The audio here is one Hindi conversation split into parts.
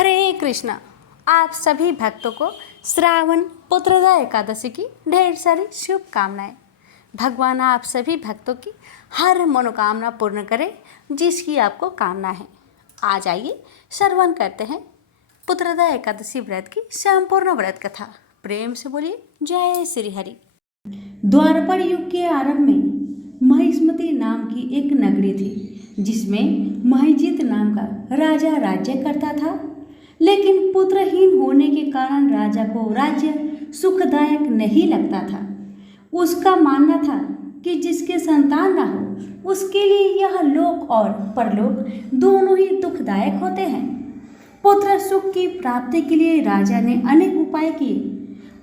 हरे कृष्णा। आप सभी भक्तों को श्रावण पुत्रदा एकादशी की ढेर सारी शुभकामनाएं। भगवान आप सभी भक्तों की हर मनोकामना पूर्ण करे जिसकी आपको कामना है। आज आइए श्रवण करते हैं पुत्रदा एकादशी व्रत की संपूर्ण व्रत कथा। प्रेम से बोलिए जय श्री हरि। द्वापर युग के आरंभ में महिष्मती नाम की एक नगरी थी जिसमें महिजीत नाम का राजा राज्य करता था। लेकिन पुत्रहीन होने के कारण राजा को राज्य सुखदायक नहीं लगता था। उसका मानना था कि जिसके संतान न हो उसके लिए यह लोक और परलोक दोनों ही दुखदायक होते हैं। पुत्र सुख की प्राप्ति के लिए राजा ने अनेक उपाय किए,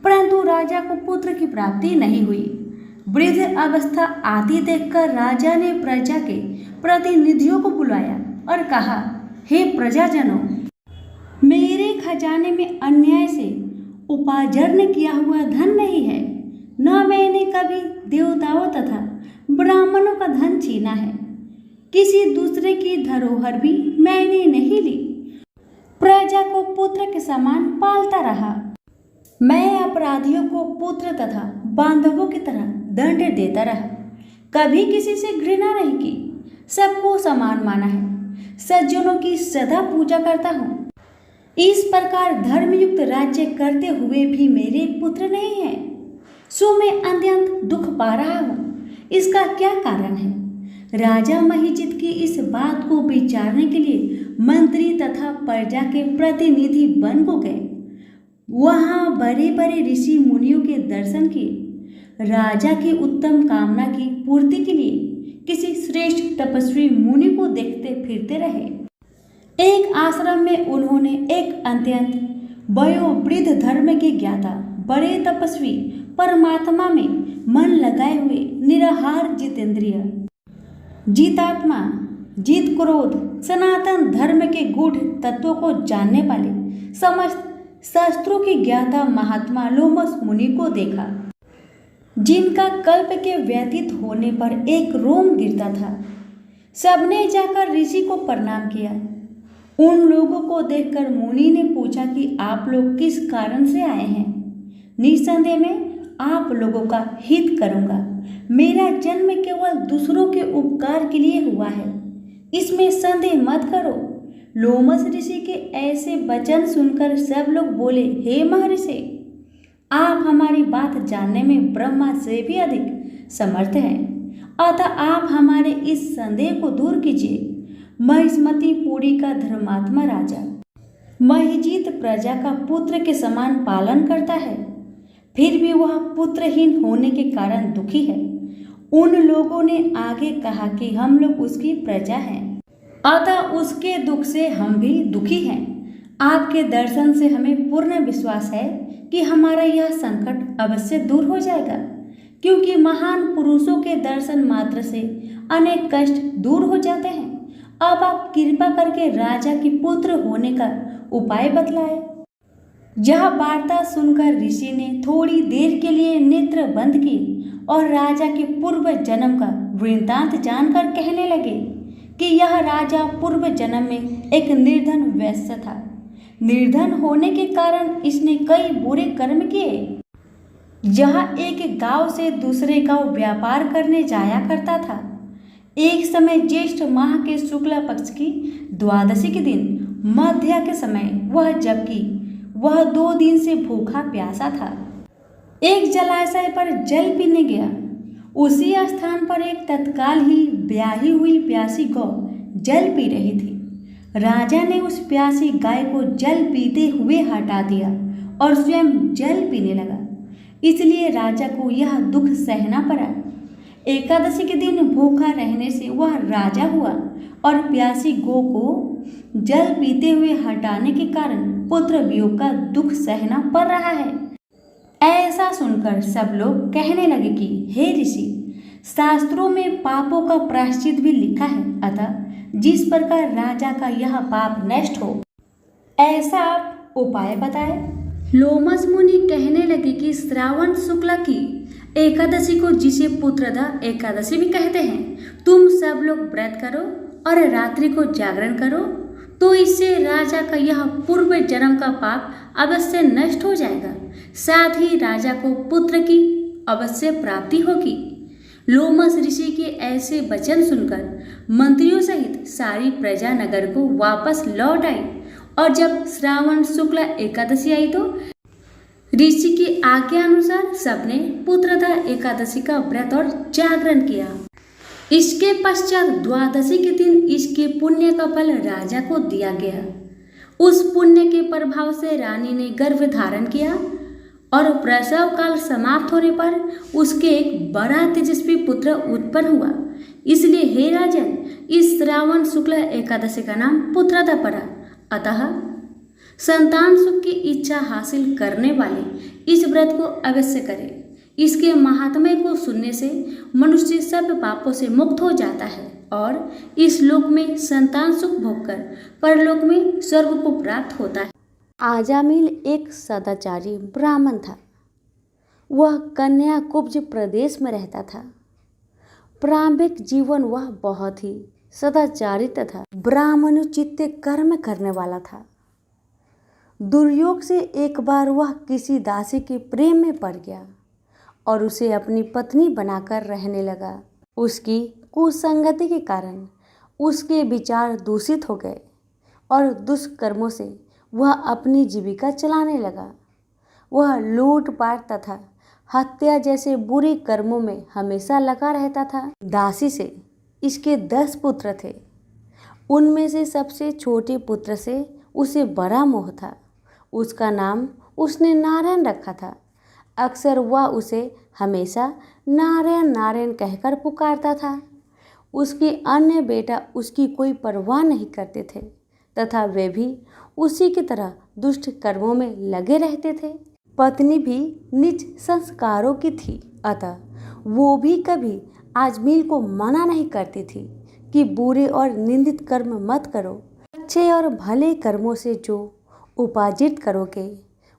परंतु राजा को पुत्र की प्राप्ति नहीं हुई। वृद्ध अवस्था आती देखकर राजा ने प्रजा के प्रतिनिधियों को बुलाया और कहा, हे प्रजाजनों, मेरे खजाने में अन्याय से उपार्जन किया हुआ धन नहीं है, न मैंने कभी देवताओं तथा ब्राह्मणों का धन छीना है। किसी दूसरे की धरोहर भी मैंने नहीं ली। प्रजा को पुत्र के समान पालता रहा। मैं अपराधियों को पुत्र तथा बांधवों की तरह दंड देता रहा। कभी किसी से घृणा नहीं की, सबको समान माना है। सज्जनों की सदा पूजा करता हूँ। इस प्रकार धर्मयुक्त राज्य करते हुए भी मेरे पुत्र नहीं है, सो मैं अत्यंत दुख पा रहा हूँ। इसका क्या कारण है? राजा महिजीत की इस बात को विचारने के लिए मंत्री तथा प्रजा के प्रतिनिधि वन को गए। वहाँ बड़े बड़े ऋषि मुनियों के दर्शन किए। राजा की उत्तम कामना की पूर्ति के लिए किसी श्रेष्ठ तपस्वी मुनि को देखते फिरते रहे। एक आश्रम में उन्होंने एक अत्यंत वयोवृद्ध धर्म के ज्ञाता बड़े तपस्वी परमात्मा में मन लगाए हुए निराहार जितेंद्रिय जितात्मा जित क्रोध सनातन धर्म के गूढ़ तत्वों को जानने वाले समस्त शास्त्रों के ज्ञाता महात्मा लोमस मुनि को देखा, जिनका कल्प के व्यतीत होने पर एक रोम गिरता था। सबने जाकर ऋषि को प्रणाम किया। उन लोगों को देखकर मुनि ने पूछा कि आप लोग किस कारण से आए हैं? निस्संदेह में आप लोगों का हित करूंगा। मेरा जन्म केवल दूसरों के उपकार के लिए हुआ है, इसमें संदेह मत करो। लोमस ऋषि के ऐसे वचन सुनकर सब लोग बोले, हे महर्षि, आप हमारी बात जानने में ब्रह्मा से भी अधिक समर्थ हैं, अतः आप हमारे इस संदेह को दूर कीजिए। महिष्मती पुरी का धर्मात्मा राजा महिजीत प्रजा का पुत्र के समान पालन करता है, फिर भी वह पुत्रहीन होने के कारण दुखी है। उन लोगों ने आगे कहा कि हम लोग उसकी प्रजा हैं, अतः उसके दुख से हम भी दुखी हैं। आपके दर्शन से हमें पूर्ण विश्वास है कि हमारा यह संकट अवश्य दूर हो जाएगा, क्योंकि महान पुरुषों के दर्शन मात्र से अनेक कष्ट दूर हो जाते हैं। अब आप कृपा करके राजा की पुत्र होने का उपाय बतलाए। यह वार्ता सुनकर ऋषि ने थोड़ी देर के लिए नेत्र बंद किए और राजा के पूर्व जन्म का वृत्तांत जानकर कहने लगे कि यह राजा पूर्व जन्म में एक निर्धन वैश्य था। निर्धन होने के कारण इसने कई बुरे कर्म किए। यह एक गांव से दूसरे गांव व्यापार करने जाया करता था। एक समय ज्येष्ठ माह के शुक्ल पक्ष की द्वादशी के दिन मध्या के समय वह 2 दिन से भूखा प्यासा था। एक जलाशय पर जल पीने गया। उसी स्थान पर एक तत्काल ही ब्याही हुई प्यासी गौ जल पी रही थी। राजा ने उस प्यासी गाय को जल पीते हुए हटा दिया और स्वयं जल पीने लगा। इसलिए राजा को यह दुख सहना पड़ा। एकादशी के दिन भूखा रहने से वह राजा हुआ और प्यासी गौ को जल पीते हुए हटाने के कारण पुत्र वियोग का दुख सहना पड़ रहा है। ऐसा सुनकर सब लोग कहने लगे कि हे ऋषि, शास्त्रों में पापों का प्रायश्चित भी लिखा है, अतः जिस प्रकार राजा का यह पाप नष्ट हो ऐसा आप उपाय बताए। लोमस मुनि कहने लगे कि श्रावण शुक्ला की एकादशी को, जिसे पुत्रदा एकादशी भी कहते हैं, तुम सब लोग व्रत करो और रात्रि को जागरण करो। तो इससे राजा का यह पूर्व जन्म का पाप अवश्य नष्ट हो जाएगा, साथ ही राजा को पुत्र की अवश्य प्राप्ति होगी। लोमस ऋषि के ऐसे वचन सुनकर मंत्रियों सहित सारी प्रजा नगर को वापस लौट आई और जब श्रावण शुक्ल एकादशी आई तो ऋषि की आज्ञा अनुसार सबने पुत्रदा एकादशी का व्रत और जागरण किया। इसके पश्चात द्वादशी के दिन इसके पुण्य का फल राजा को दिया गया। उस पुण्य के प्रभाव से रानी ने गर्भ धारण किया और प्रसव काल समाप्त होने पर उसके एक बड़ा तेजस्वी पुत्र उत्पन्न हुआ। इसलिए हे राजन, इस श्रावण शुक्ल एकादशी का नाम पुत्रदा पड़ा। अतः संतान सुख की इच्छा हासिल करने वाले इस व्रत को अवश्य करें। इसके महात्म्य को सुनने से मनुष्य सब पापों से मुक्त हो जाता है और इस लोक में संतान सुख भोगकर परलोक में स्वर्ग को प्राप्त होता है। आजामिल एक सदाचारी ब्राह्मण था। वह कन्याकुब्ज प्रदेश में रहता था। प्रारंभिक जीवन वह बहुत ही सदाचारी तथा ब्राह्मणोचित कर्म करने वाला था। दुर्योग से एक बार वह किसी दासी के प्रेम में पड़ गया और उसे अपनी पत्नी बनाकर रहने लगा। उसकी कुसंगति के कारण उसके विचार दूषित हो गए और दुष्कर्मों से वह अपनी जीविका चलाने लगा। वह लूटपाट तथा हत्या जैसे बुरे कर्मों में हमेशा लगा रहता था। दासी से इसके 10 पुत्र थे। उनमें से सबसे छोटे पुत्र से उसे बड़ा मोह था। उसका नाम उसने नारायण रखा था। अक्सर वह उसे हमेशा नारायण नारायण कहकर पुकारता था। उसके अन्य बेटा उसकी कोई परवाह नहीं करते थे तथा वे भी उसी की तरह दुष्ट कर्मों में लगे रहते थे। पत्नी भी नीच संस्कारों की थी, अतः वो भी कभी आजमील को मना नहीं करती थी कि बुरे और निंदित कर्म मत करो। अच्छे और भले कर्मों से जो उपार्जित करोगे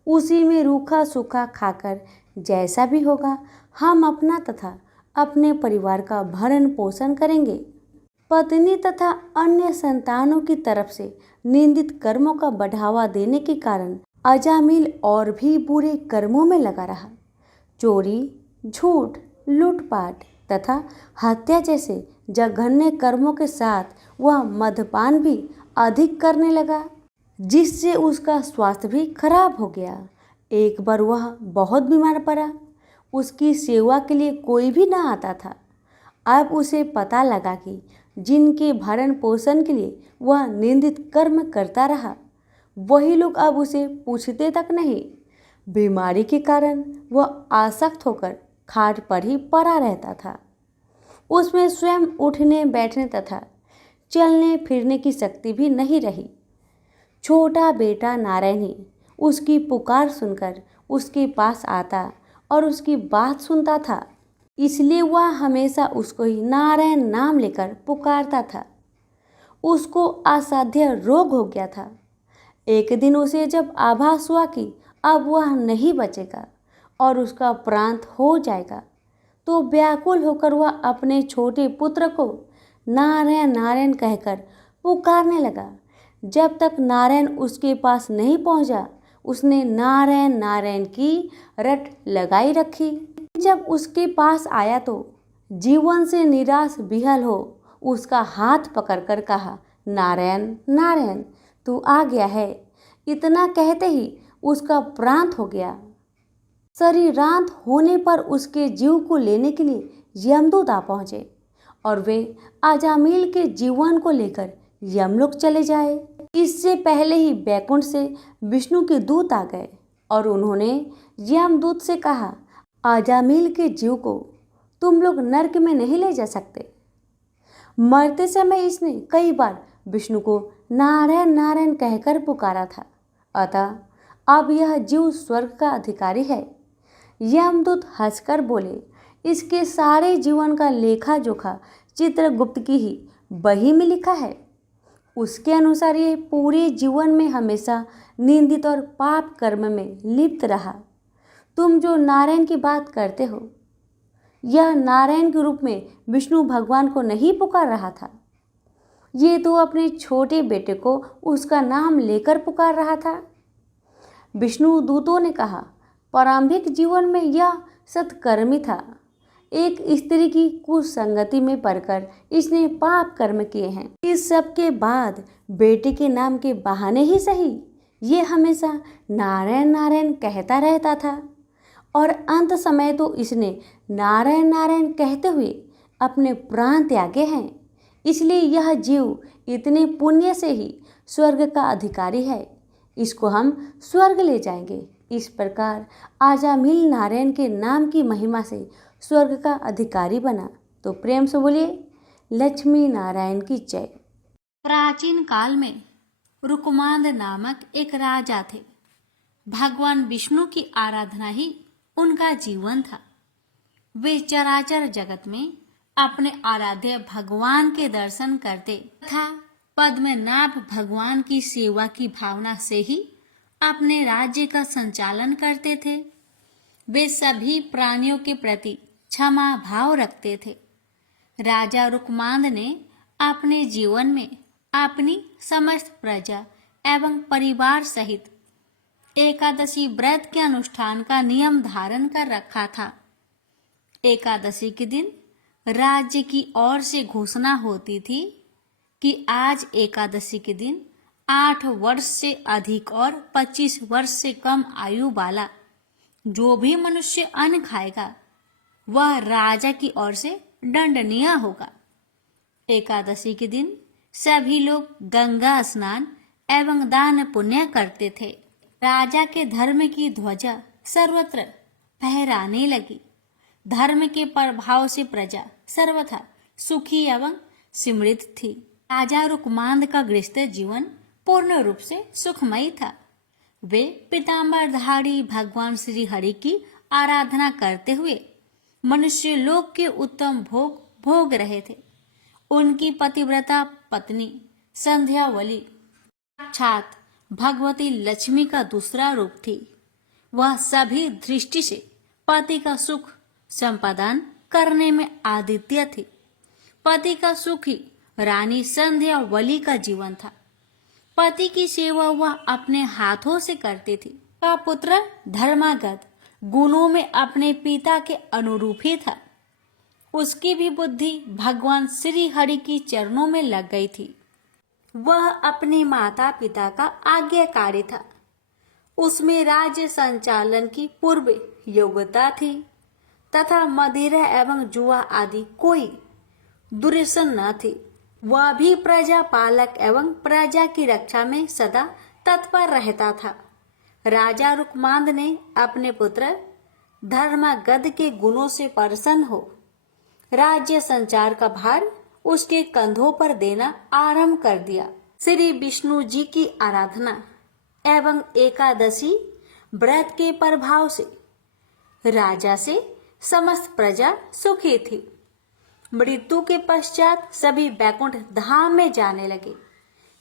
उसी में रूखा सूखा खाकर जैसा भी होगा हम अपना तथा अपने परिवार का भरण पोषण करेंगे। पत्नी तथा अन्य संतानों की तरफ से निंदित कर्मों का बढ़ावा देने के कारण अजामिल और भी बुरे कर्मों में लगा रहा। चोरी, झूठ, लूटपाट तथा हत्या जैसे जघन्य कर्मों के साथ वह मद्यपान भी अधिक करने लगा, जिससे उसका स्वास्थ्य भी खराब हो गया। एक बार वह बहुत बीमार पड़ा। उसकी सेवा के लिए कोई भी ना आता था। अब उसे पता लगा कि जिनके भरण पोषण के लिए वह निंदित कर्म करता रहा वही लोग अब उसे पूछते तक नहीं। बीमारी के कारण वह आसक्त होकर खाट पर ही पड़ा रहता था। उसमें स्वयं उठने बैठने तथा चलने फिरने की शक्ति भी नहीं रही। छोटा बेटा नारायण ही उसकी पुकार सुनकर उसके पास आता और उसकी बात सुनता था, इसलिए वह हमेशा उसको ही नारायण नाम लेकर पुकारता था। उसको असाध्य रोग हो गया था। एक दिन उसे जब आभास हुआ कि अब वह नहीं बचेगा और उसका प्रांत हो जाएगा, तो व्याकुल होकर वह अपने छोटे पुत्र को नारायण नारायण कहकर पुकारने लगा। जब तक नारायण उसके पास नहीं पहुंचा, उसने नारायण नारायण की रट लगाई रखी। जब उसके पास आया तो जीवन से निराश विहल हो उसका हाथ पकड़कर कहा, नारायण नारायण तू आ गया है। इतना कहते ही उसका प्रांत हो गया। शरीरांत होने पर उसके जीव को लेने के लिए यमदूत आ पहुँचे और वे अजामिल के जीवन को लेकर यमलोक चले जाए। इससे पहले ही बैकुंठ से विष्णु के दूत आ गए और उन्होंने यमदूत से कहा, अजामिल के जीव को तुम लोग नरक में नहीं ले जा सकते। मरते समय इसने कई बार विष्णु को नारायण नारायण कहकर पुकारा था, अतः अब यह जीव स्वर्ग का अधिकारी है। यमदूत हंसकर बोले, इसके सारे जीवन का लेखा जोखा चित्रगुप्त की ही बही में लिखा है। उसके अनुसार ये पूरे जीवन में हमेशा निंदित और पाप कर्म में लिप्त रहा। तुम जो नारायण की बात करते हो, यह नारायण के रूप में विष्णु भगवान को नहीं पुकार रहा था। ये तो अपने छोटे बेटे को उसका नाम लेकर पुकार रहा था। विष्णु दूतों ने कहा, प्रारंभिक जीवन में यह सत्कर्मी था। एक स्त्री की कुसंगति में पड़कर इसने पाप कर्म किए हैं। इस सब के बाद बेटे के नाम के बहाने ही सही ये हमेशा नारायण नारायण कहता रहता था और अंत समय तो इसने नारायण नारायण कहते हुए अपने प्राण त्यागे हैं। इसलिए यह जीव इतने पुण्य से ही स्वर्ग का अधिकारी है। इसको हम स्वर्ग ले जाएंगे। इस प्रकार आजामिल नारायण के नाम की महिमा से स्वर्ग का अधिकारी बना। तो प्रेम से बोलिए लक्ष्मी नारायण की जय। प्राचीन काल में रुकमांद नामक एक राजा थे। भगवान विष्णु की आराधना ही उनका जीवन था। वे चराचर जगत में अपने आराध्य भगवान के दर्शन करते तथा पद्मनाभ भगवान की सेवा की भावना से ही अपने राज्य का संचालन करते थे। वे सभी प्राणियों के प्रति क्षमा भाव रखते थे। राजा रुकमांद ने अपने जीवन में अपनी समस्त प्रजा एवं परिवार सहित एकादशी व्रत के अनुष्ठान का नियम धारण कर रखा था। एकादशी के दिन राज्य की ओर से घोषणा होती थी कि आज एकादशी के दिन 8 वर्ष से अधिक और 25 वर्ष से कम आयु वाला जो भी मनुष्य अन्न खाएगा वह राजा की ओर से दंडनीय होगा। एकादशी के दिन सभी लोग गंगा स्नान एवं दान पुण्य करते थे। राजा के धर्म की ध्वजा सर्वत्र फहराने लगी। धर्म के प्रभाव से प्रजा सर्वथा सुखी एवं समृद्ध थी। राजा रुकमांद का गृहस्थ जीवन पूर्ण रूप से सुखमयी था। वे पीतांबरधारी भगवान श्री हरि की आराधना करते हुए मनुष्य लोक के उत्तम भोग भोग रहे थे। उनकी पतिव्रता पत्नी संध्यावली साक्षात भगवती लक्ष्मी का दूसरा रूप थी। वह सभी दृष्टि से पति का सुख संपादन करने में आदित्य थी। पति का सुख ही रानी संध्यावली का जीवन था। पति की सेवा वह अपने हाथों से करती थी। का पुत्र धर्मागत गुणों में अपने पिता के अनुरूप ही था। उसकी भी बुद्धि भगवान श्री हरि की चरणों में लग गई थी। वह अपने माता पिता का आज्ञाकारी था। उसमें राज्य संचालन की पूर्व योग्यता थी तथा मदिरा एवं जुआ आदि कोई दुर्व्यसन न थी। वह भी प्रजा पालक एवं प्रजा की रक्षा में सदा तत्पर रहता था। राजा रुकमांद ने अपने पुत्र धर्मागध के गुणों से प्रसन्न हो राज्य संचार का भार उसके कंधों पर देना आरंभ कर दिया। श्री विष्णु जी की आराधना एवं एकादशी व्रत के प्रभाव से राजा से समस्त प्रजा सुखी थी। मृत्यु के पश्चात सभी बैकुंठ धाम में जाने लगे।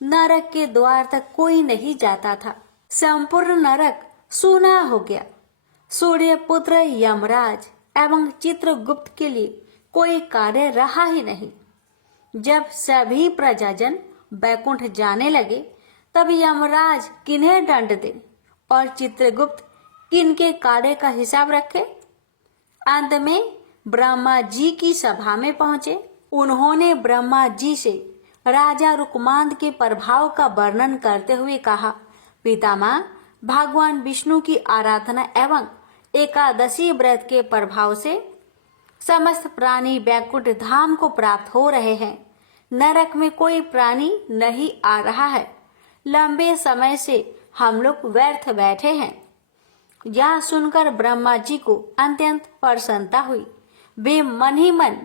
नरक के द्वार तक कोई नहीं जाता था। संपूर्ण नरक सूना हो गया। सूर्य पुत्र यमराज एवं चित्रगुप्त के लिए कोई कार्य रहा ही नहीं। जब सभी प्रजाजन बैकुंठ जाने लगे तब यमराज किन्हें दंड दे और चित्रगुप्त किनके कार्य का हिसाब रखे। अंत में ब्रह्मा जी की सभा में पहुंचे। उन्होंने ब्रह्मा जी से राजा रुकमांद के प्रभाव का वर्णन करते हुए कहा, पितामह, भगवान विष्णु की आराधना एवं एकादशी व्रत के प्रभाव से समस्त प्राणी बैकुंठ धाम को प्राप्त हो रहे हैं। नरक में कोई प्राणी नहीं आ रहा है। लंबे समय से हम लोग व्यर्थ बैठे हैं। यह सुनकर ब्रह्मा जी को अत्यंत प्रसन्नता हुई। वे मन ही मन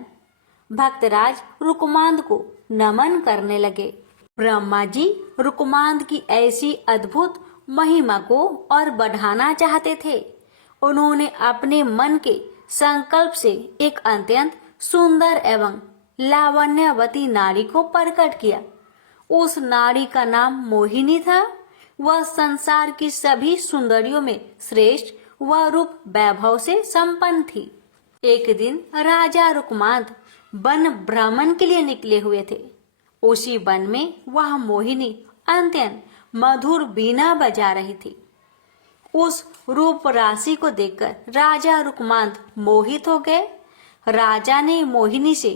भक्तराज रुकमांद को नमन करने लगे। ब्रह्मा जी रुकमांद की ऐसी अद्भुत महिमा को और बढ़ाना चाहते थे। उन्होंने अपने मन के संकल्प से एक अत्यंत सुंदर एवं लावण्यवती नारी को प्रकट किया। उस नारी का नाम मोहिनी था। वह संसार की सभी सुंदरियों में श्रेष्ठ व रूप वैभव से संपन्न थी। एक दिन राजा रुकमांद वन भ्रमण के लिए निकले हुए थे। उसी वन में वह मोहिनी अत्यंत मधुर बीना बजा रही थी। उस रूप राशि को देखकर राजा रुकमांद मोहित हो गए। राजा ने मोहिनी से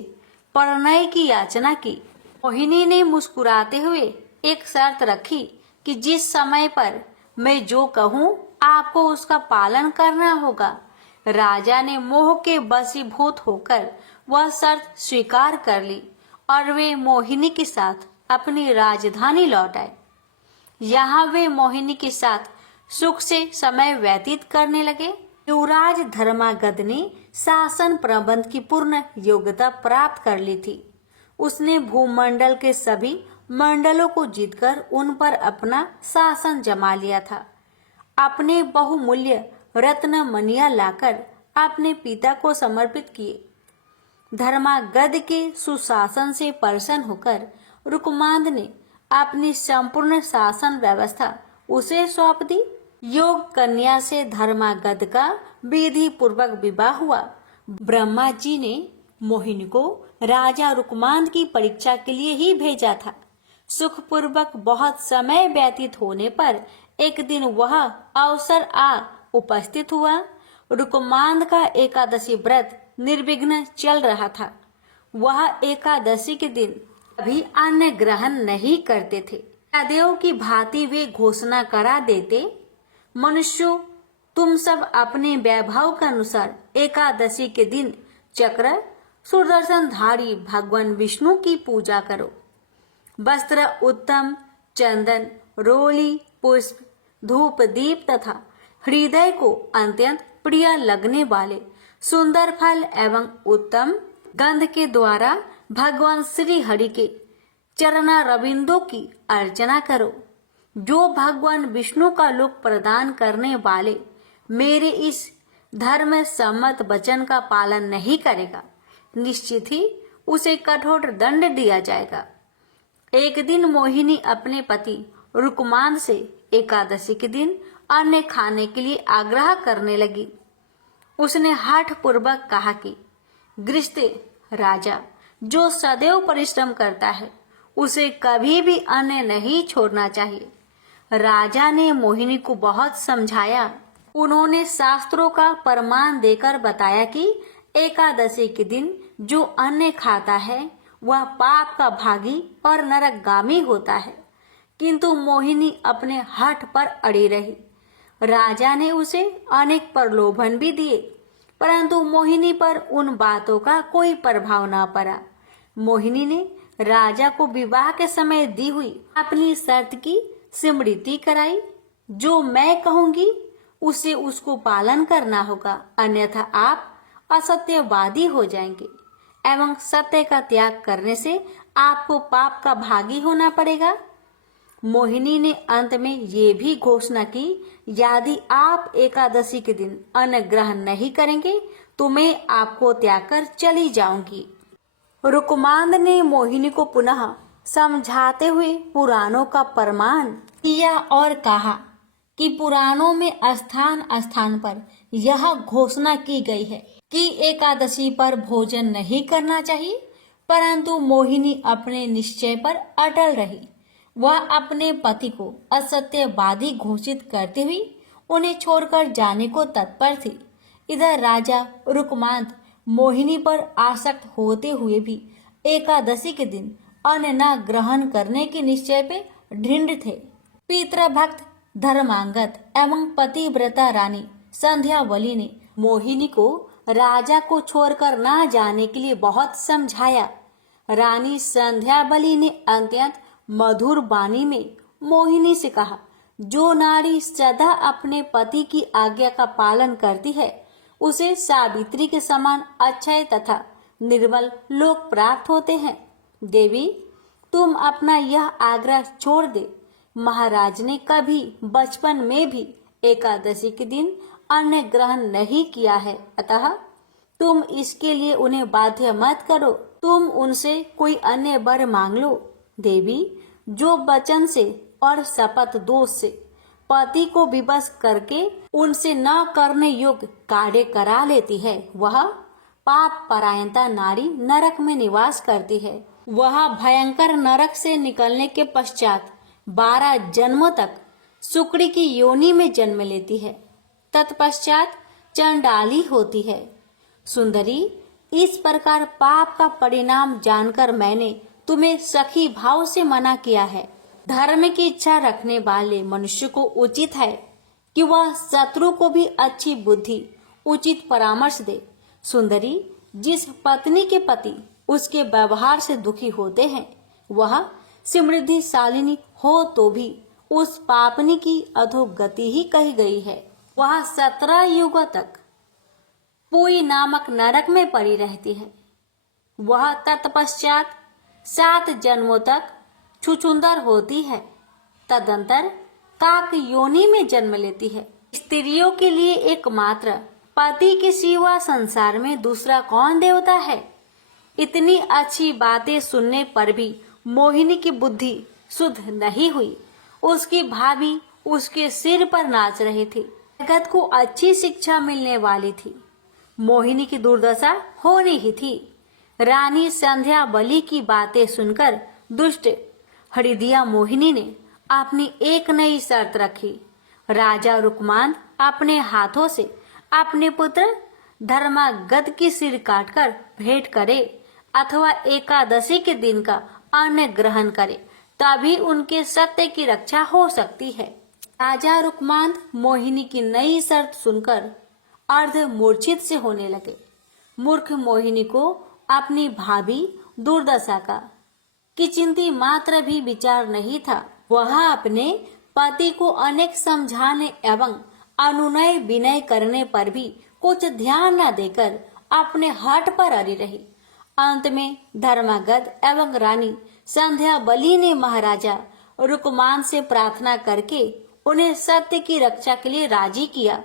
परिणय की याचना की। मोहिनी ने मुस्कुराते हुए एक शर्त रखी कि जिस समय पर मैं जो कहूँ आपको उसका पालन करना होगा। राजा ने मोह के वशीभूत होकर वह शर्त स्वीकार कर ली और वे मोहिनी के साथ अपनी राजधानी लौट आए। यहाँ वे मोहिनी के साथ सुख से समय व्यतीत करने लगे। युवराज धर्मागध ने शासन प्रबंध की पूर्ण योग्यता प्राप्त कर ली थी। उसने भूमंडल के सभी मंडलों को जीतकर उन पर अपना शासन जमा लिया था। अपने बहुमूल्य रत्न मणियां लाकर अपने पिता को समर्पित किए। धर्मागध के सुशासन से प्रसन्न होकर रुकमांद ने अपनी संपूर्ण शासन व्यवस्था उसे सौंप दी। योग कन्या से धर्मागध का विधि पूर्वक विवाह हुआ। ब्रह्मा जी ने मोहिनी को राजा रुकमांद की परीक्षा के लिए ही भेजा था। सुखपूर्वक बहुत समय व्यतीत होने पर एक दिन वह अवसर आ उपस्थित हुआ। रुकमांद का एकादशी व्रत निर्विघ्न चल रहा था। वह एकादशी के दिन कभी अन्न ग्रहण नहीं करते थे। सदैव की भांति वे घोषणा करा देते, मनुष्यों, तुम सब अपने वैभव के अनुसार एकादशी के दिन चक्र सुदर्शनधारी भगवान विष्णु की पूजा करो। वस्त्र उत्तम, चंदन, रोली, पुष्प, धूप, दीप तथा हृदय को अत्यंत प्रिय लगने वाले सुंदर फल एवं उत्तम गंध के द्वारा भगवान श्री हरि के चरणारविंदों की अर्चना करो। जो भगवान विष्णु का लोक प्रदान करने वाले मेरे इस धर्म सम्मत वचन का पालन नहीं करेगा, निश्चित ही उसे कठोर दंड दिया जाएगा। एक दिन मोहिनी अपने पति रुकमांद से एकादशी के दिन अन्न खाने के लिए आग्रह करने लगी। उसने हठ पूर्वक कहा कि गृहस्थ राजा जो सदैव परिश्रम करता है उसे कभी भी अन्न नहीं छोड़ना चाहिए। राजा ने मोहिनी को बहुत समझाया। उन्होंने शास्त्रों का प्रमाण देकर बताया कि एकादशी के दिन जो अन्न खाता है वह पाप का भागी और नरकगामी होता है। किंतु मोहिनी अपने हठ पर अड़ी रही। राजा ने उसे अनेक प्रलोभन भी दिए, परंतु मोहिनी पर उन बातों का कोई प्रभाव न पड़ा। मोहिनी ने राजा को विवाह के समय दी हुई अपनी शर्त की स्मृति कराई। जो मैं कहूंगी उसे उसको पालन करना होगा, अन्यथा आप असत्यवादी हो जाएंगे एवं सत्य का त्याग करने से आपको पाप का भागी होना पड़ेगा। मोहिनी ने अंत में ये भी घोषणा की, यदि आप एकादशी के दिन अन्न ग्रहण नहीं करेंगे तो मैं आपको त्याग कर चली जाऊंगी। रुकमांद ने मोहिनी को पुनः समझाते हुए पुराणों का प्रमाण किया और कहा कि पुराणों में स्थान स्थान पर यह घोषणा की गई है कि एकादशी पर भोजन नहीं करना चाहिए, परंतु मोहिनी अपने निश्चय पर अटल रही। वह अपने पति को असत्यवादी घोषित करते हुए उन्हें छोड़कर जाने को तत्पर थी। इधर राजा रुकमांद मोहिनी पर आसक्त होते हुए भी एकादशी के दिन अन्न न ग्रहण करने के निश्चय पे दृढ़ थे। पितृभक्त धर्मांगद एवं पतिव्रता रानी संध्यावली ने मोहिनी को राजा को छोड़कर न जाने के लिए बहुत समझाया। रानी संध्यावली ने अत्यंत मधुर वाणी में मोहिनी से कहा, जो नारी सदा अपने पति की आज्ञा का पालन करती है उसे सावित्री के समान अक्षय तथा निर्मल लोक प्राप्त होते हैं। देवी, तुम अपना यह आग्रह छोड़ दे। महाराज ने कभी बचपन में भी एकादशी के दिन अन्न ग्रहण नहीं किया है, अतः तुम इसके लिए उन्हें बाध्य मत करो। तुम उनसे कोई अन्य वर मांग लो। देवी, जो वचन से और शपथ दोष से पति को विवश करके उनसे न करने योग्य कार्य करा लेती है, वह पाप परायणता नारी नरक में निवास करती है। वह भयंकर नरक से निकलने के पश्चात 12 जन्मों तक सुकड़ी की योनि में जन्म लेती है। तत्पश्चात चंडाली होती है। सुंदरी, इस प्रकार पाप का परिणाम जानकर मैंने तुम्हें सखी भाव से मना किया है। धर्म की इच्छा रखने वाले मनुष्य को उचित है कि वह शत्रु को भी अच्छी बुद्धि, उचित परामर्श दे। सुंदरी, जिस पत्नी के पति उसके व्यवहार से दुखी होते हैं, वह समृद्धिशालिनी हो तो भी उस पापनी की अधोगति ही कही गई है। वह 17 युगों तक पुई नामक नरक में पड़ी रहती है। वह तत्पश्चात 7 जन्मों तक छुछुंदर होती है। तदंतर काक योनि में जन्म लेती है। स्त्रियों के लिए एकमात्र पति के सिवा संसार में दूसरा कौन देवता है? इतनी अच्छी बातें सुनने पर भी मोहिनी की बुद्धि शुद्ध नहीं हुई। उसकी भाभी उसके सिर पर नाच रही थी। जगत को अच्छी शिक्षा मिलने वाली थी। मोहिनी की दुर्दशा होनी ही थी। रानी संध्या बलि की बातें सुनकर दुष्ट हरिदिया मोहिनी ने अपनी एक नई शर्त रखी। राजा रुकमांद अपने हाथों से अपने पुत्र धर्मागध की सिर काटकर भेंट करे अथवा एकादशी के दिन का अन्न ग्रहण करे, तभी उनके सत्य की रक्षा हो सकती है। राजा रुकमांद मोहिनी की नई शर्त सुनकर अर्ध मूर्छित से होने लगे। मूर्ख मोहिनी को अपनी भाभी दुर्दशा का किंचित मात्र भी विचार नहीं था। वह अपने पति को अनेक समझाने एवं अनुनय विनय करने पर भी कुछ ध्यान न देकर अपने हठ पर अड़ी रही। अंत में धर्मागध एवं रानी संध्या बलि ने महाराजा रुकमान से प्रार्थना करके उन्हें सत्य की रक्षा के लिए राजी किया।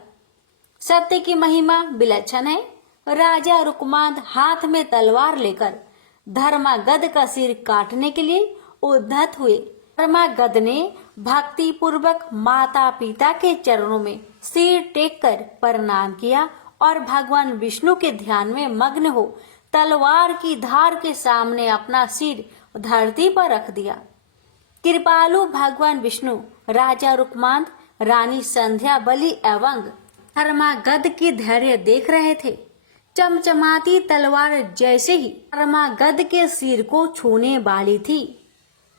सत्य की महिमा विलक्षण है। राजा रुकमांद हाथ में तलवार लेकर धर्मागध का सिर काटने के लिए उद्धत हुए। धर्मागध ने भक्ति पूर्वक माता पिता के चरणों में सिर टेककर प्रणाम किया और भगवान विष्णु के ध्यान में मग्न हो तलवार की धार के सामने अपना सिर धरती पर रख दिया। कृपालु भगवान विष्णु राजा रुकमांद, रानी संध्या बलि एवं धर्मागध की धैर्य देख रहे थे। चमचमाती तलवार जैसे ही धर्मागध के सिर को छूने वाली थी,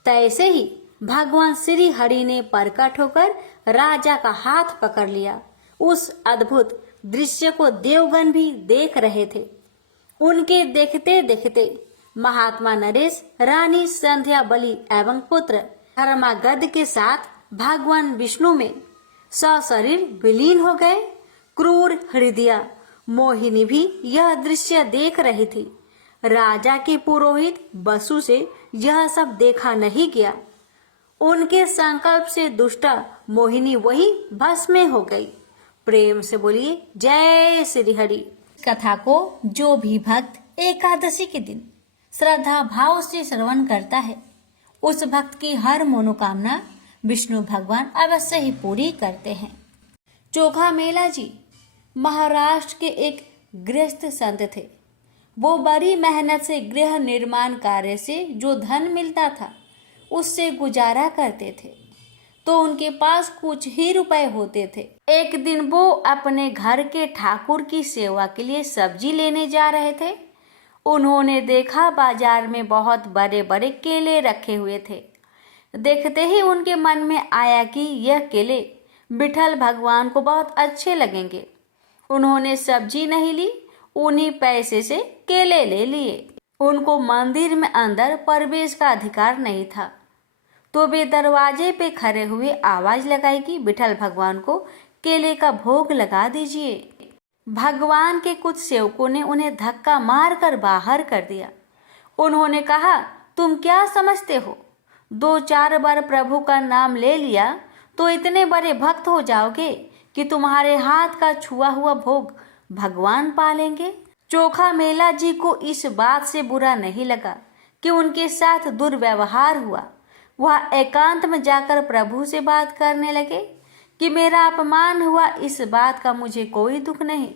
तैसे ही भगवान श्री हरि ने प्रकट होकर राजा का हाथ पकड़ लिया। उस अद्भुत दृश्य को देवगण भी देख रहे थे। उनके देखते देखते महात्मा नरेश, रानी संध्या बलि एवं पुत्र धर्मागध के साथ भगवान विष्णु में सशरीर विलीन हो गए। क्रूर हृदया मोहिनी भी यह दृश्य देख रही थी। राजा के पुरोहित बसु से यह सब देखा नहीं गया। उनके संकल्प से दुष्टा मोहिनी वही भस्म में हो गई। प्रेम से बोलिए जय श्री हरि। कथा को जो भी भक्त एकादशी के दिन श्रद्धा भाव से श्रवण करता है, उस भक्त की हर मनोकामना विष्णु भगवान अवश्य ही पूरी करते हैं। चोखा मेला जी महाराष्ट्र के एक गृहस्थ संत थे। वो बड़ी मेहनत से गृह निर्माण कार्य से जो धन मिलता था उससे गुजारा करते थे, तो उनके पास कुछ ही रुपए होते थे। एक दिन वो अपने घर के ठाकुर की सेवा के लिए सब्जी लेने जा रहे थे। उन्होंने देखा बाजार में बहुत बड़े बड़े केले रखे हुए थे। देखते ही उनके मन में आया कि यह केले विठल भगवान को बहुत अच्छे लगेंगे। उन्होंने सब्जी नहीं ली, उन्हीं पैसे से केले ले लिए। उनको मंदिर में अंदर प्रवेश का अधिकार नहीं था, तो वे दरवाजे पे खड़े हुए आवाज लगाई कि विठल भगवान को केले का भोग लगा दीजिए। भगवान के कुछ सेवकों ने उन्हें धक्का मारकर बाहर कर दिया। उन्होंने कहा, तुम क्या समझते हो? 2-4 बार प्रभु का नाम ले लिया तो इतने बड़े भक्त हो जाओगे कि तुम्हारे हाथ का छुआ हुआ भोग भगवान पालेंगे। चोखा मेला जी को इस बात से बुरा नहीं लगा कि उनके साथ दुर्व्यवहार हुआ। वह एकांत में जाकर प्रभु से बात करने लगे कि मेरा अपमान हुआ, इस बात का मुझे कोई दुख नहीं,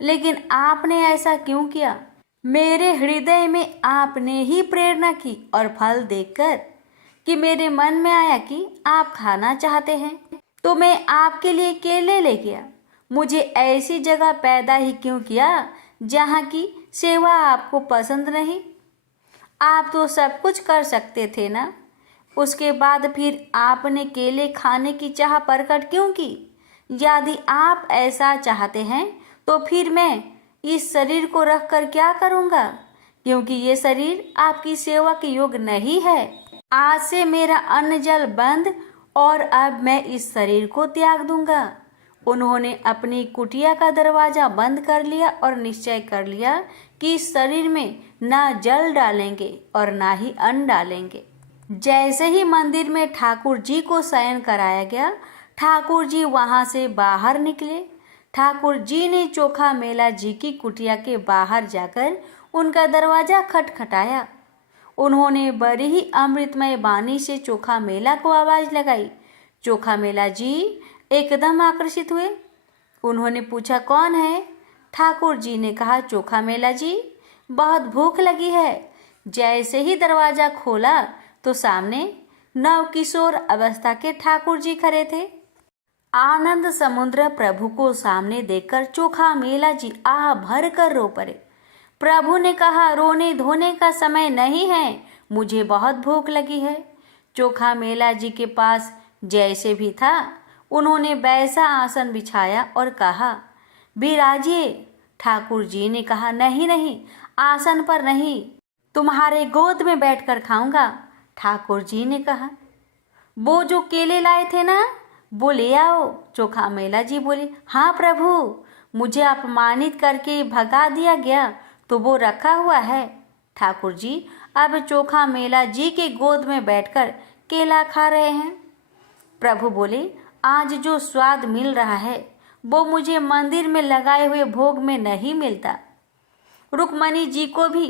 लेकिन आपने ऐसा क्यों किया? मेरे हृदय में आपने ही प्रेरणा की और फल देखकर कि मेरे मन में आया कि आप खाना चाहते हैं, तो मैं आपके लिए केले ले गया। मुझे ऐसी जगह पैदा ही क्यों किया जहाँ की सेवा आपको पसंद नहीं? आप तो सब कुछ कर सकते थे ना। उसके बाद फिर आपने केले खाने की चाह प्रकट क्यों की? यदि आप ऐसा चाहते हैं तो फिर मैं इस शरीर को रखकर क्या करूँगा, क्योंकि ये शरीर आपकी सेवा के योग्य नहीं है। आज से मेरा अन्न जल बंद और अब मैं इस शरीर को त्याग दूंगा। उन्होंने अपनी कुटिया का दरवाजा बंद कर लिया और निश्चय कर लिया कि इस शरीर में ना जल डालेंगे और ना ही अन्न डालेंगे। जैसे ही मंदिर में ठाकुर जी को शयन कराया गया, ठाकुर जी वहां से बाहर निकले। ठाकुर जी ने चोखा मेला जी की कुटिया के बाहर जाकर उनका दरवाजा खटखटाया। उन्होंने बड़ी ही अमृतमय वाणी से चोखा मेला को आवाज लगाई। चोखा मेला जी एकदम आकर्षित हुए। उन्होंने पूछा, कौन है? ठाकुर जी ने कहा, चोखा मेला जी, बहुत भूख लगी है। जैसे ही दरवाजा खोला तो सामने नव किशोर अवस्था के ठाकुर जी खड़े थे। आनंद समुद्र प्रभु को सामने देखकर चोखा मेला जी आह भर कर रो पड़े। प्रभु ने कहा, रोने धोने का समय नहीं है, मुझे बहुत भूख लगी है। चोखा मेला जी के पास जैसे भी था उन्होंने वैसा आसन बिछाया और कहा, विराजिए। ठाकुर जी ने कहा, नहीं नहीं, आसन पर नहीं, तुम्हारे गोद में बैठकर खाऊंगा। ठाकुर जी ने कहा, वो जो केले लाए थे ना, वो ले आओ। चोखा मेला जी बोले, हाँ प्रभु, मुझे अपमानित करके भगा दिया गया तो वो रखा हुआ है। ठाकुर जी अब चोखा मेला जी के गोद में बैठकर केला खा रहे हैं। प्रभु बोले, आज जो स्वाद मिल रहा है वो मुझे मंदिर में लगाए हुए भोग में नहीं मिलता। रुक्मणी जी को भी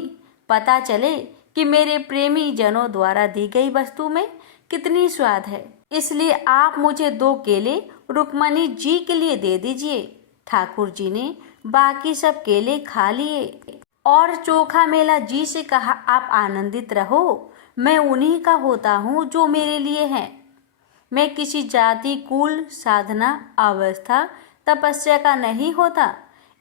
पता चले कि मेरे प्रेमी जनों द्वारा दी गई वस्तु में कितनी स्वाद है, इसलिए आप मुझे 2 केले रुक्मणी जी के लिए दे दीजिए। ठाकुर जी ने बाकी सब केले खा लिए और चोखा मेला जी से कहा, आप आनंदित रहो, मैं उन्हीं का होता हूँ जो मेरे लिए हैं। मैं किसी जाति, कुल, साधना, अवस्था, तपस्या का नहीं होता।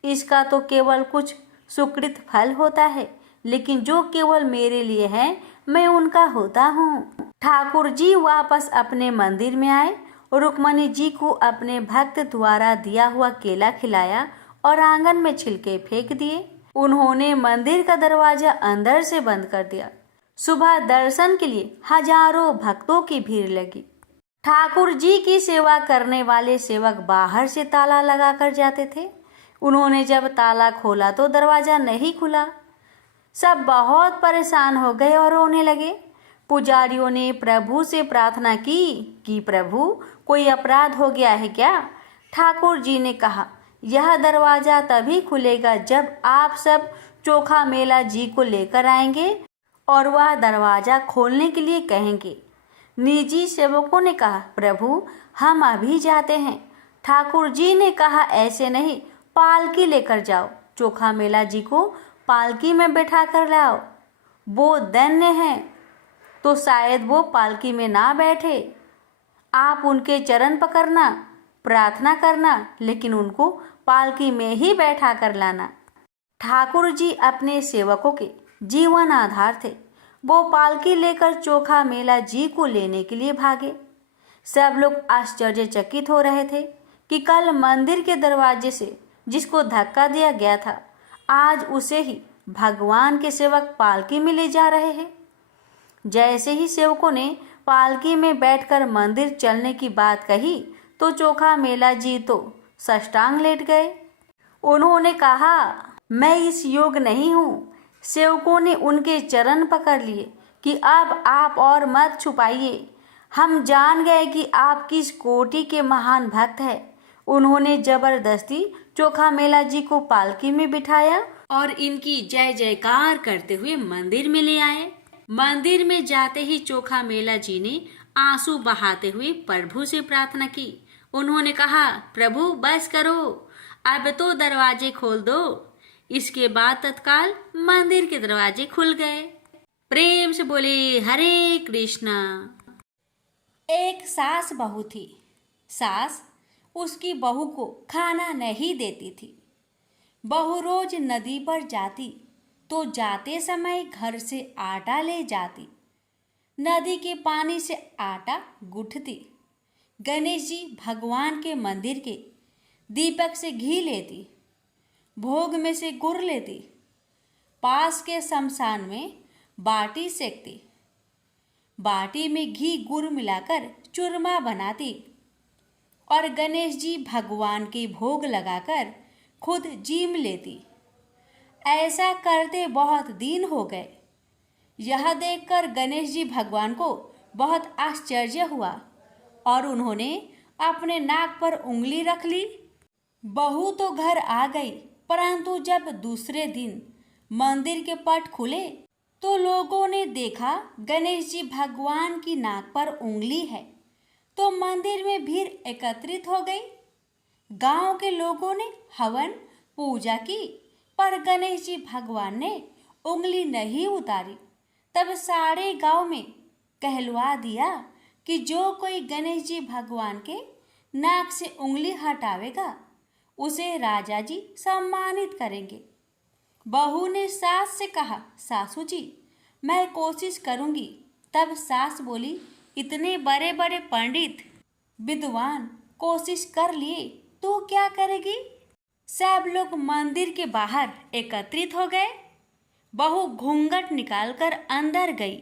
इसका तो केवल कुछ सुकृत फल होता है, लेकिन जो केवल मेरे लिए है मैं उनका होता हूँ। ठाकुर जी वापस अपने मंदिर में आए। रुक्मणी जी को अपने भक्त द्वारा दिया हुआ केला खिलाया और आंगन में छिलके फेंक दिए। उन्होंने मंदिर का दरवाजा अंदर से बंद कर दिया। सुबह दर्शन के लिए हजारों भक्तों की भीड़ लगी। ठाकुर जी की सेवा करने वाले सेवक बाहर से ताला लगाकर जाते थे। उन्होंने जब ताला खोला तो दरवाजा नहीं खुला। सब बहुत परेशान हो गए और रोने लगे। पुजारियों ने प्रभु से प्रार्थना की कि प्रभु, कोई अपराध हो गया है क्या? ठाकुर जी ने कहा, यह दरवाजा तभी खुलेगा जब आप सब चोखा मेला जी को लेकर आएंगे और वह दरवाजा खोलने के लिए कहेंगे। निजी सेवकों ने कहा, प्रभु हम अभी जाते हैं। ठाकुर जी ने कहा, ऐसे नहीं, पालकी लेकर जाओ। चोखा मेला जी को पालकी में बैठा कर लाओ। वो दैन्य हैं तो शायद वो पालकी में ना बैठे। आप उनके चरण पकड़ना, प्रार्थना करना, लेकिन उनको पालकी में ही बैठा कर लाना। ठाकुर जी अपने सेवकों के जीवन आधार थे। वो पालकी लेकर चोखा मेला जी को लेने के लिए भागे। सब लोग आश्चर्यचकित हो रहे थे कि कल मंदिर के दरवाजे से जिसको धक्का दिया गया था, आज उसे ही भगवान के सेवक पालकी में ले जा रहे हैं। जैसे ही सेवकों ने पालकी में बैठकर मंदिर चलने की बात कही तो चोखा मेला जी तो साष्टांग लेट गए। उन्होंने कहा, मैं इस योग्य नहीं हूँ। सेवकों ने उनके चरण पकड़ लिए कि अब आप और मत छुपाइए, हम जान गए कि आप किस कोटि के महान भक्त हैं। उन्होंने जबरदस्ती चोखा मेला जी को पालकी में बिठाया और इनकी जय जयकार करते हुए मंदिर में ले आए। मंदिर में जाते ही चोखा मेला जी ने आंसू बहाते हुए प्रभु से प्रार्थना की। उन्होंने कहा, प्रभु बस करो, अब तो दरवाजे खोल दो। इसके बाद तत्काल मंदिर के दरवाजे खुल गए। प्रेम से बोले हरे कृष्णा। एक सास बहू थी। सास उसकी बहू को खाना नहीं देती थी। बहू रोज नदी पर जाती तो जाते समय घर से आटा ले जाती। नदी के पानी से आटा गूंथती। गणेश जी भगवान के मंदिर के दीपक से घी लेती। भोग में से गुड़ लेती। पास के शमशान में बाटी सेकती। बाटी में घी गुड़ मिलाकर चूरमा बनाती और गणेश जी भगवान के भोग लगाकर खुद जीम लेती। ऐसा करते बहुत दिन हो गए। यह देखकर गणेश जी भगवान को बहुत आश्चर्य हुआ और उन्होंने अपने नाक पर उंगली रख ली। बहू तो घर आ गई, परंतु जब दूसरे दिन मंदिर के पट खुले तो लोगों ने देखा गणेश जी भगवान की नाक पर उंगली है, तो मंदिर में भीड़ एकत्रित हो गई। गांव के लोगों ने हवन पूजा की, पर गणेश जी भगवान ने उंगली नहीं उतारी। तब सारे गांव में कहलवा दिया कि जो कोई गणेश जी भगवान के नाक से उंगली हटावेगा उसे राजा जी सम्मानित करेंगे। बहू ने सास से कहा, सासू जी मैं कोशिश करूंगी। तब सास बोली, इतने बड़े बड़े पंडित विद्वान कोशिश कर लिए, तो क्या करेगी। सब लोग मंदिर के बाहर एकत्रित हो गए। बहू घूंघट निकालकर अंदर गई,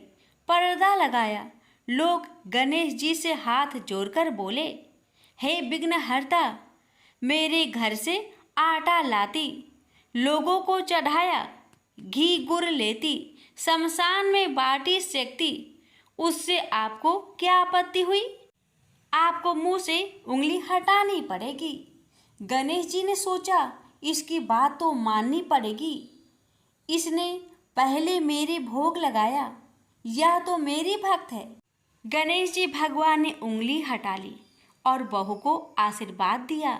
पर्दा लगाया। लोग गणेश जी से हाथ जोड़कर बोले, हे विघ्नहर्ता, मेरे घर से आटा लाती, लोगों को चढ़ाया, घी गुड़ लेती, शमशान में बाटी सेकती, उससे आपको क्या आपत्ति हुई। आपको मुंह से उंगली हटानी पड़ेगी। गणेश जी ने सोचा, इसकी बात तो माननी पड़ेगी। इसने पहले मेरे भोग लगाया, यह तो मेरी भक्त है। गणेश जी भगवान ने उंगली हटा ली और बहू को आशीर्वाद दिया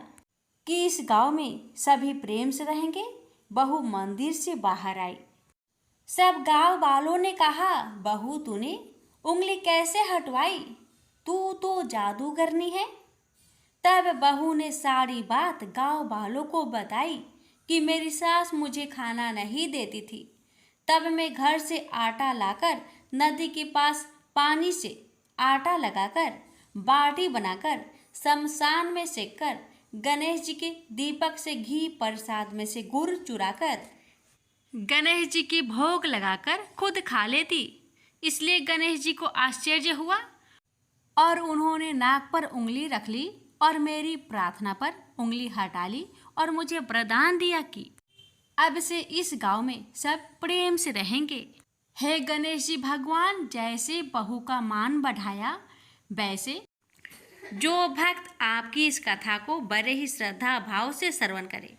कि इस गांव में सभी प्रेम से रहेंगे। बहू मंदिर से बाहर आई। सब गांव वालों ने कहा, बहू तूने उंगली कैसे हटवाई, तू तो जादूगरनी है। तब बहू ने सारी बात गांव वालों को बताई कि मेरी सास मुझे खाना नहीं देती थी। तब मैं घर से आटा लाकर नदी के पास पानी से आटा लगाकर बाटी बनाकर शमशान में सेककर गणेश जी के दीपक से घी, प्रसाद में से गुड़ चुराकर गणेश जी के भोग लगाकर खुद खा लेती। इसलिए गणेश जी को आश्चर्य हुआ और उन्होंने नाक पर उंगली रख ली और मेरी प्रार्थना पर उंगली हटा ली और मुझे वरदान दिया कि अब से इस गांव में सब प्रेम से रहेंगे। हे गणेश जी भगवान, जैसे बहू का मान बढ़ाया, वैसे जो भक्त आपकी इस कथा को बड़े ही श्रद्धा भाव से श्रवण करे,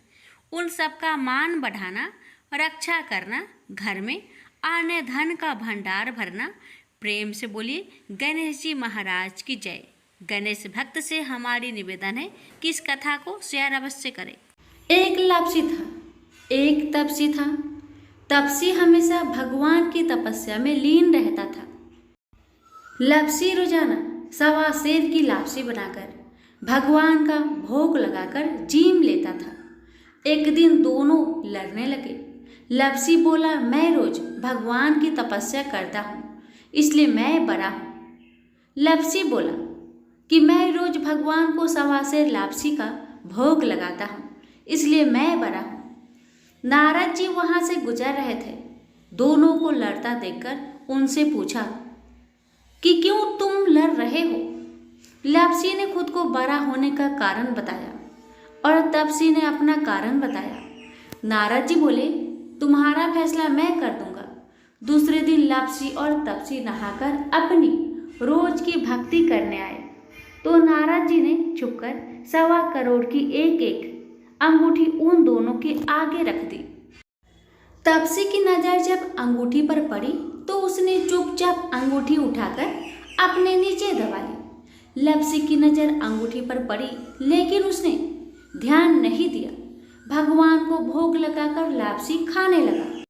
उन सबका मान बढ़ाना, रक्षा करना, घर में अन्न धन का भंडार भरना। प्रेम से बोलिए गणेश जी महाराज की जय। गणेश भक्त से हमारी निवेदन है कि इस कथा को शेयर अवश्य करें। एक लापसी था, एक तपसी था। तपसी हमेशा भगवान की तपस्या में लीन रहता था। लापसी रोजाना सवा सेर की लापसी बनाकर भगवान का भोग लगाकर जीम लेता था। एक दिन दोनों लड़ने लगे। लापसी बोला, मैं रोज भगवान की तपस्या करता हूँ, इसलिए मैं बड़ा हूँ। लापसी बोला कि मैं रोज भगवान को सवा सेर लापसी का भोग लगाता हूँ, इसलिए मैं बड़ा हूँ। नारद जी वहाँ से गुजर रहे थे। दोनों को लड़ता देखकर उनसे पूछा कि क्यों तुम लड़ रहे हो। लापसी ने खुद को बड़ा होने का कारण बताया और तपसी ने अपना कारण बताया। नारद जी बोले, तुम्हारा फैसला मैं कर दूंगा। दूसरे दिन लापसी और तपसी नहाकर अपनी रोज की भक्ति करने आए तो नारद जी ने छुपकर 1.25 करोड़ की एक एक अंगूठी उन दोनों के आगे रख दी। तपसी की नजर जब अंगूठी पर पड़ी तो उसने चुपचाप अंगूठी उठाकर अपने नीचे दबा ली। लापसी की नजर अंगूठी पर पड़ी, लेकिन उसने ध्यान नहीं दिया। भगवान को भोग लगाकर लापसी खाने लगा।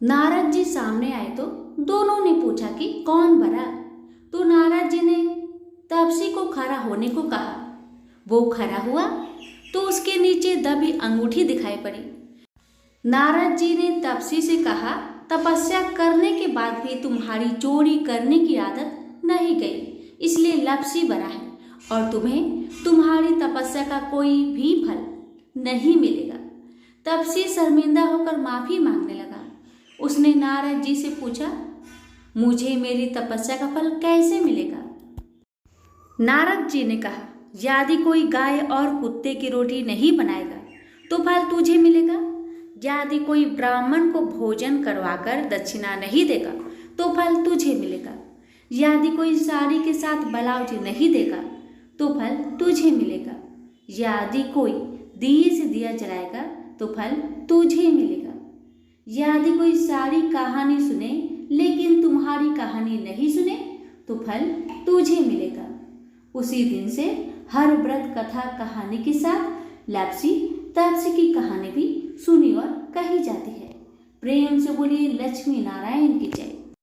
नारद जी सामने आए तो दोनों ने पूछा कि कौन बड़ा, तो नारद जी ने तपसी को खड़ा होने को कहा। वो खड़ा हुआ तो उसके नीचे दबी अंगूठी दिखाई पड़ी। नारद जी ने तपसी से कहा, तपस्या करने के बाद भी तुम्हारी चोरी करने की आदत नहीं गई, इसलिए लापसी बड़ा है और तुम्हें तुम्हारी तपस्या का कोई भी फल नहीं मिलेगा। तपसी शर्मिंदा होकर माफी मांगने लगा। उसने नारद जी से पूछा, मुझे मेरी तपस्या का फल कैसे मिलेगा? नारद जी ने कहा, यदि कोई गाय और कुत्ते की रोटी नहीं बनाएगा तो फल तुझे मिलेगा। यदि कोई ब्राह्मण को भोजन करवाकर दक्षिणा नहीं देगा तो फल तुझे मिलेगा। यदि कोई साड़ी के साथ ब्लाउज नहीं देगा तो फल तुझे मिलेगा। यदि कोई दिए से दिया जलाएगा तो फल तुझे मिलेगा। यदि कोई सारी कहानी सुने लेकिन तुम्हारी कहानी नहीं सुने तो फल तुझे मिलेगा। उसी दिन से हर व्रत कथा कहानी के साथ लापसी तपसी की कहानी भी सुनी और कही जाती है। प्रेम से बोलिए लक्ष्मी नारायण की जय।